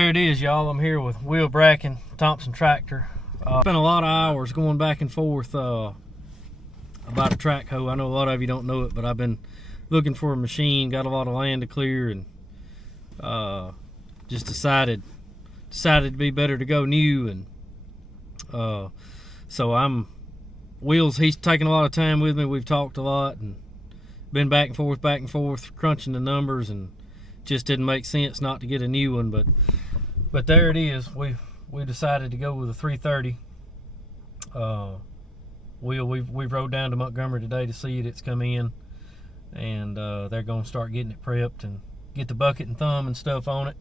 There it is, y'all. I'm here with Will Bracken, Thompson Tractor. Spent a lot of hours going back and forth about a track hoe. I know a lot of you don't know it, but I've been looking for a machine, got a lot of land to clear, and just decided to be better to go new. And so Will's, he's taking a lot of time with me. We've talked a lot and been back and forth, crunching the numbers, and just didn't make sense not to get a new one. But there it is. We decided to go with a 330. We've rode down to Montgomery today to see it. It's come in, and they're gonna start getting it prepped and get the bucket and thumb and stuff on it.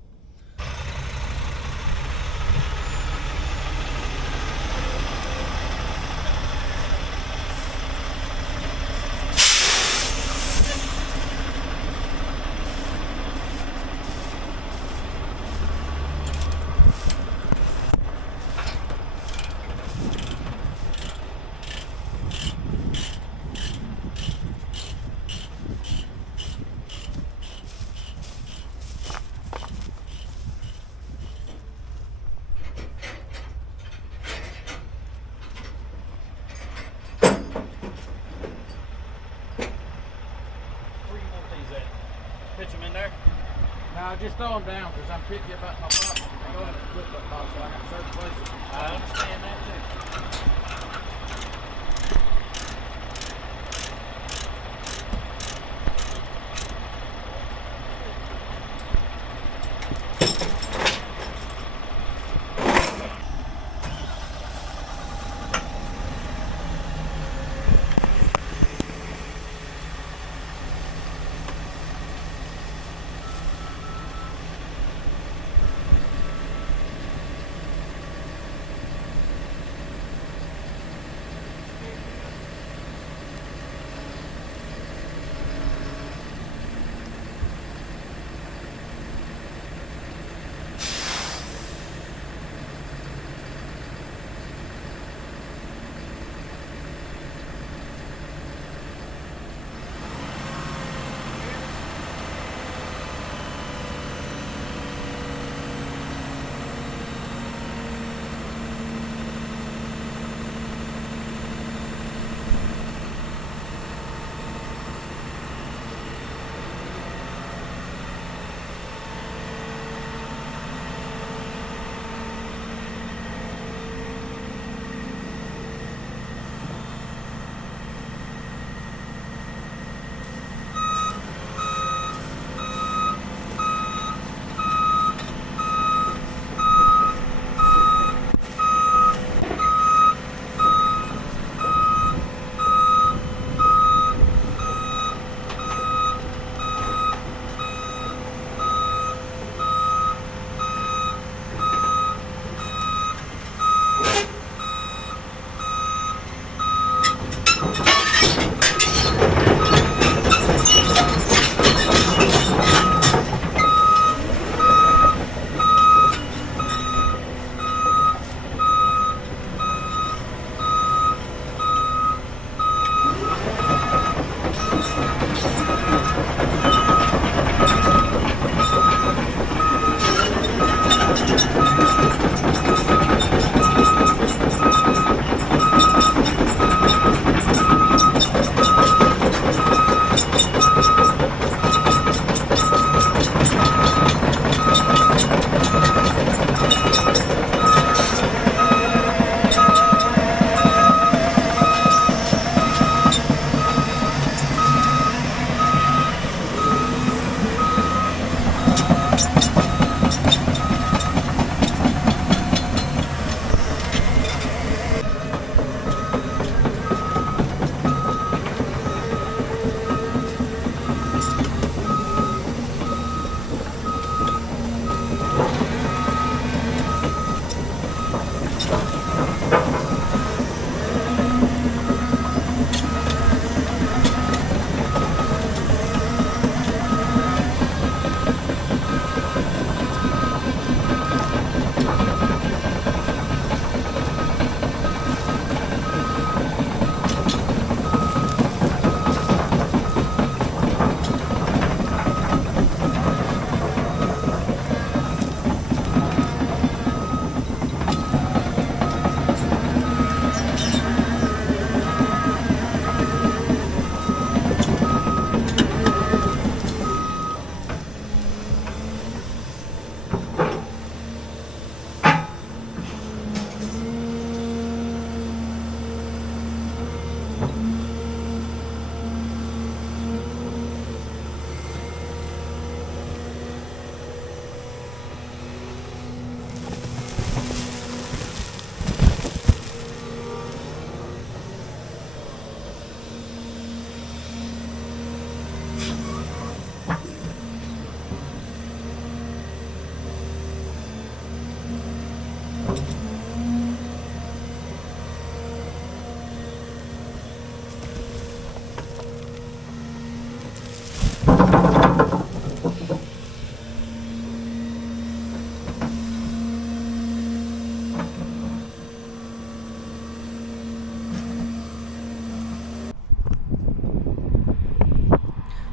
Pitch them in there? No, just throw them down because I'm picky about my box. I go ahead and flip that box so I got certain places. I understand that too.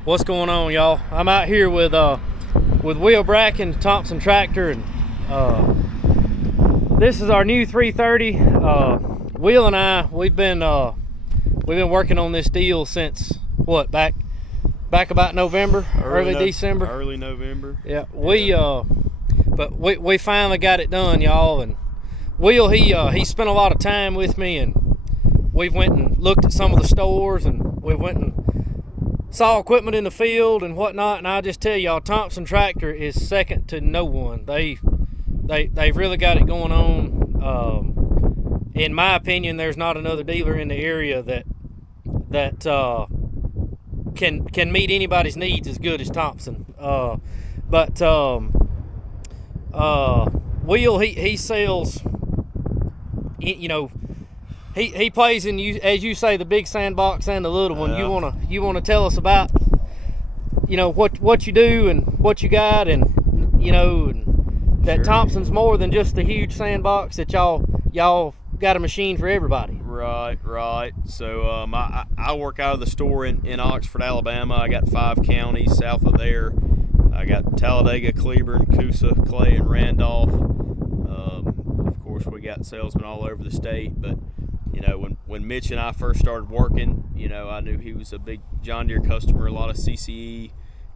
What's going on, y'all? I'm out here with Will Bracken, Thompson Tractor, and this is our new 330. Will and I, we've been working on this deal since what, back about November, early December, early November. Yeah, but we finally got it done, y'all. And Will, he spent a lot of time with me, and we've went and looked at some of the stores, and we went and saw equipment in the field and whatnot. And I just tell y'all, Thompson Tractor is second to no one. They've really got it going on. In my opinion, there's not another dealer in the area that can meet anybody's needs as good as Thompson. But Will, he sells, you know, he plays in, as you say, the big sandbox and the little one. You wanna tell us about, you know, what you do and what you got, and you know, and that sure. Thompson's more than just the huge sandbox, that y'all got a machine for everybody. Right. So I work out of the store in Oxford, Alabama. I got 5 counties south of there. I got Talladega, Cleburne, Coosa, Clay, and Randolph. Of course, we got salesmen all over the state. But you know, when Mitch and I first started working, you know, I knew he was a big John Deere customer, a lot of CCE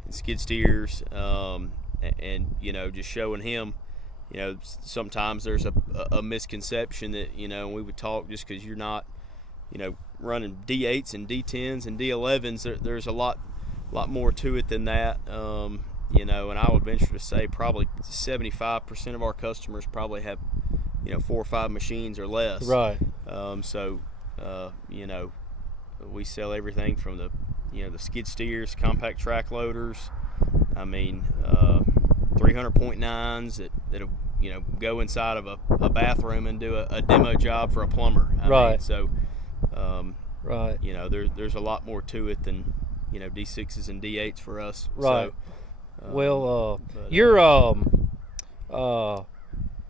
and skid steers, and you know, just showing him. You know, sometimes there's a misconception that, you know, we would talk just because you're not, you know, running D8s and D10s and D11s. There's a lot more to it than that. You know, and I would venture to say probably 75% of our customers probably have, you know, 4 or 5 machines or less. Right. You know, we sell everything from the, you know, the skid steers, compact track loaders. I mean, 300.9s that'll, you know, go inside of a bathroom and do a demo job for a plumber. I mean, so, right. You know, there's a lot more to it than, you know, D6s and D8s for us. Right. So,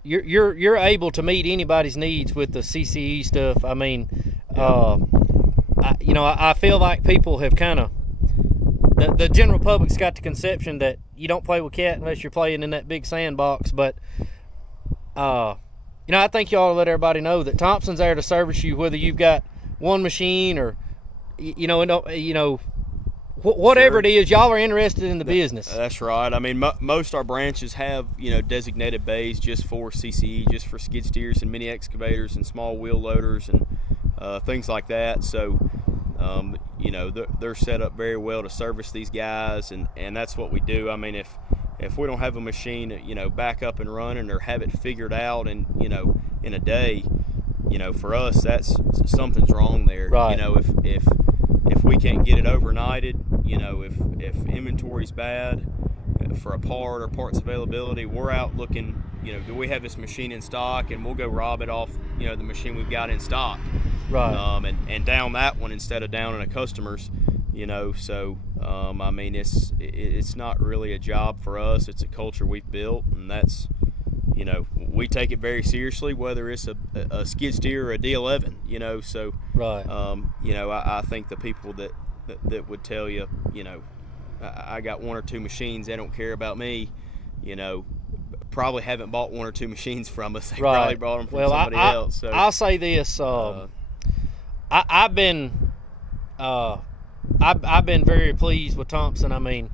you're able to meet anybody's needs with the CCE stuff. I mean, I feel like people have kind of, the general public's got the conception that you don't play with CAT unless you're playing in that big sandbox. But you know, I think you ought to let everybody know that Thompson's there to service you, whether you've got one machine or whatever Sure. it is. Y'all are interested in the business. That's right. I mean, most our branches have, you know, designated bays just for CCE, just for skid steers and mini excavators and small wheel loaders and things like that. So you know, they're set up very well to service these guys, and that's what we do. I mean, if we don't have a machine, you know, back up and running or have it figured out and, you know, in a day, you know, for us, that's something's wrong there. Right. You know, if we can't get it overnighted, you know, if inventory's bad for a part or parts availability, we're out looking, you know, do we have this machine in stock, and we'll go rob it off, you know, the machine we've got in stock. Right. And down that one instead of downing a customer's, you know. So I mean, it's not really a job for us. It's a culture we've built, and that's, you know, we take it very seriously, whether it's a skid steer or a D11, you know. So right. You know, I think the people that would tell you, you know, I got 1 or 2 machines, they don't care about me, you know, probably haven't bought 1 or 2 machines from us. They probably brought them from somebody else. So I'll say this: I've been very pleased with Thompson. I mean,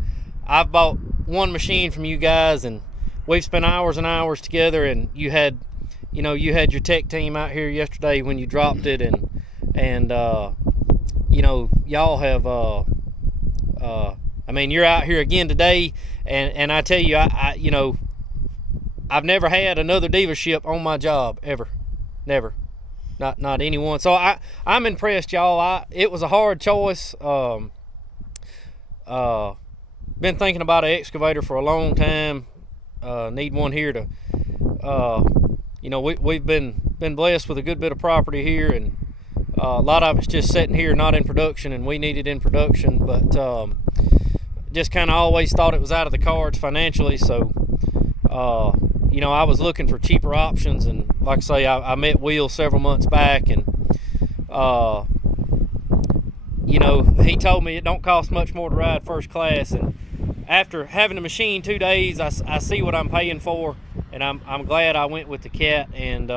I've bought 1 machine from you guys, and we've spent hours and hours together. And you had your tech team out here yesterday when you dropped it, and you know, y'all have. I mean, you're out here again today, and I tell you, you know, I've never had another dealership on my job ever, never. Not anyone. So I'm impressed, y'all. It was a hard choice. Been thinking about an excavator for a long time. Need one here to. You know, we've been blessed with a good bit of property here, and a lot of it's just sitting here, not in production, and we need it in production. But just kind of always thought it was out of the cards financially. So you know, I was looking for cheaper options, and like I say, I met Will several months back, and you know, he told me it don't cost much more to ride first class, and after having the machine 2 days, I see what I'm paying for, and I'm glad I went with the Cat. And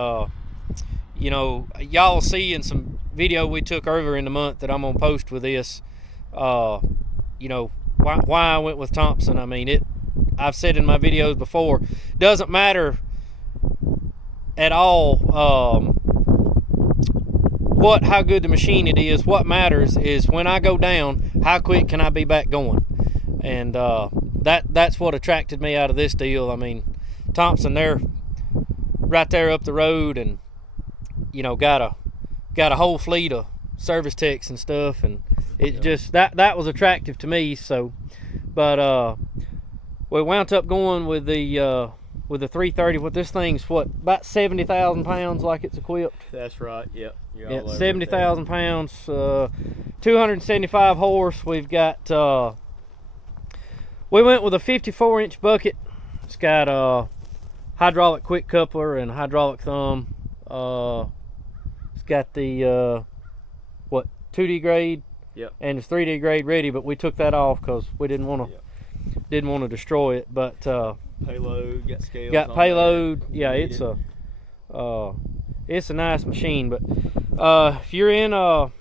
you know, y'all see in some video we took earlier in the month that I'm gonna post with this, you know, why I went with Thompson. I mean, I've said in my videos before, doesn't matter at all how good the machine it is. What matters is when I go down, how quick can I be back going? And that's what attracted me out of this deal. I mean, Thompson, they're right there up the road, and you know, got a whole fleet of service techs and stuff, and it just that was attractive to me. So, but we wound up going with the 330. What this thing's about 70,000 pounds, like it's equipped. That's right. Yep. Yeah, 70,000 pounds, 275 horse. We've got. We went with a 54-inch bucket. It's got a hydraulic quick coupler and hydraulic thumb. It's got the 2D grade. Yep. And it's 3D grade ready, but we took that off because we didn't want to destroy it. But payload, got scales. Got on payload. there. Yeah, it's a nice machine. But if you're in you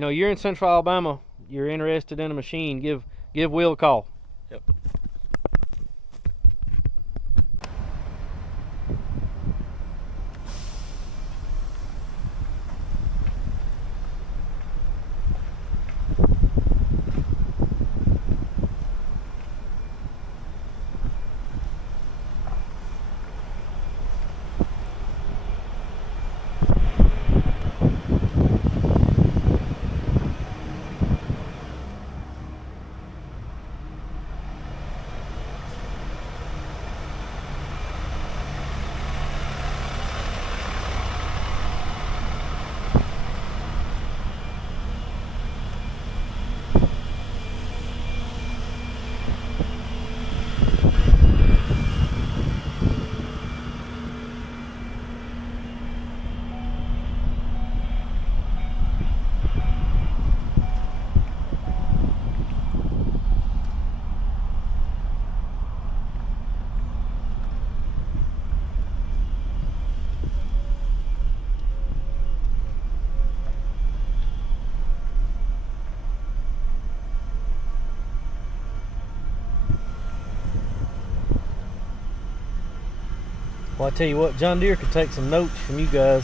know, you're in Central Alabama, you're interested in a machine, give Will a call. Yep. Well, I tell you what, John Deere could take some notes from you guys.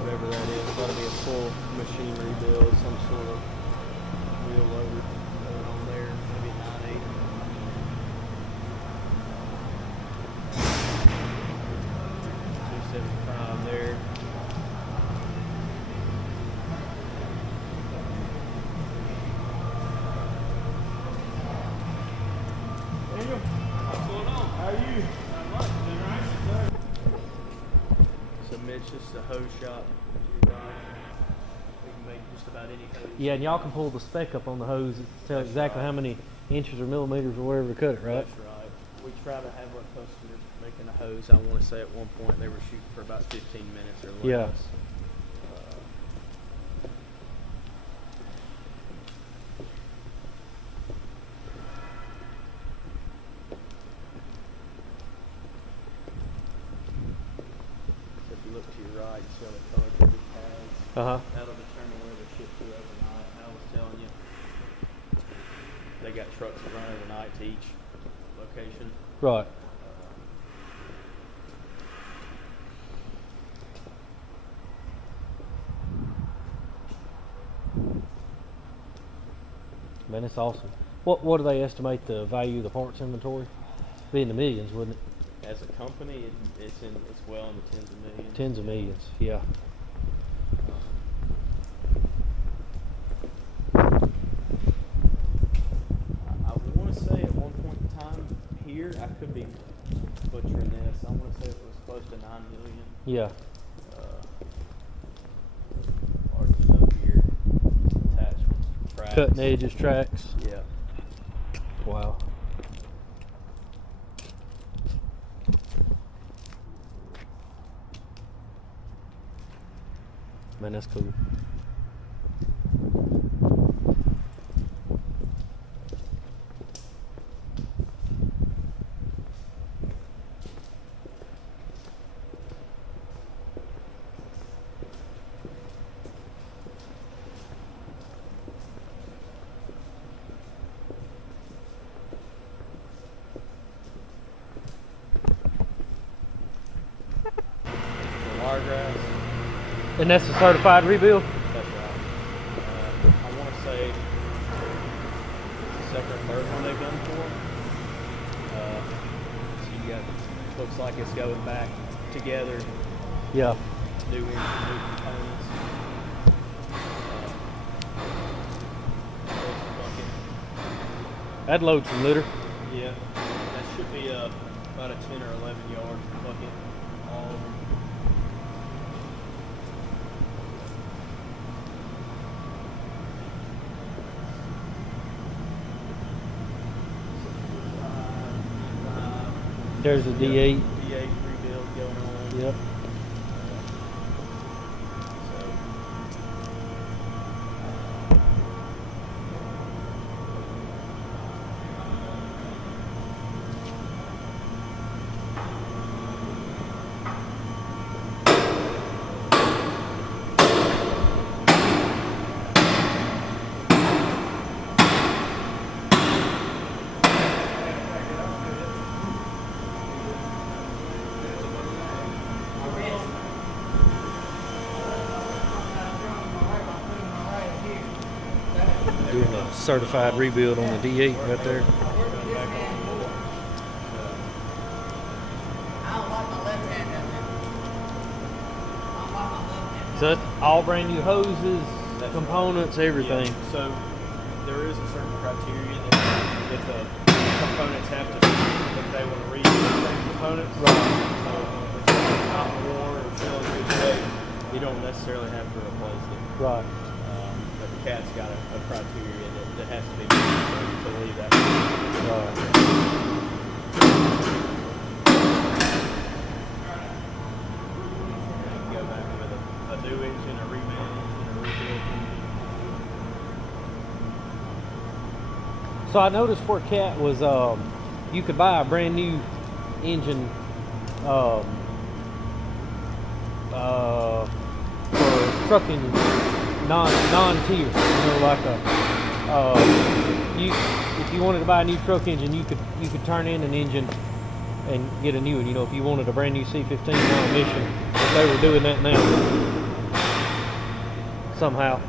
Whatever that is, it's got to be a full machine rebuild, some sort of wheel loader on there, maybe 9/8. $275 there. Daniel, what's going on? How are you? Not much. Been all right? Submits just a hose shop. We can make just about any hose. Yeah, and y'all can pull the spec up on the hose and tell exactly how many inches or millimeters or whatever to cut it, right? That's right. We try to have our customers making a hose. I want to say at one point they were shooting for about 15 minutes or less. Yeah. So if you look to your right, you see all the color-coded pads. That'll determine where they're shipped to overnight. I was telling you, they got trucks that run overnight to each location. Right. Man, it's awesome. What do they estimate the value of the parts inventory? Be in the millions, wouldn't it? As a company, it's well in the tens of millions. Tens of millions, yeah. Yeah. Here, attachments, tracks. Cutting edges, tracks. Yeah. Wow. Man, that's cool. Wire grass. And that's a certified rebuild? That's right. I want to say the second or third one they've done for them. So you got, looks like it's going back together, Yeah. new components. That'd load some litter. Yeah, that should be about a 10 or 11 yard bucket. All over. There's a D8. D8 rebuild going on. Yep. Doing a certified rebuild on the D8 right there. So that's all brand new hoses, components, everything. Yeah. So there is a certain criteria that the components have to be if they want to reuse the same components. Right. So if it's not worn or still in good shape, you don't necessarily have to replace it. Right. But the CAT's got a criteria that has to be met to leave that. Right. You go back with a new engine, a reman engine, a rebuilt engine. So I noticed where CAT was, you could buy a brand new engine for trucking non-tier. You know, like if you wanted to buy a new truck engine, you could turn in an engine and get a new one. You know, if you wanted a brand new C15 non-emission, but they were doing that now somehow.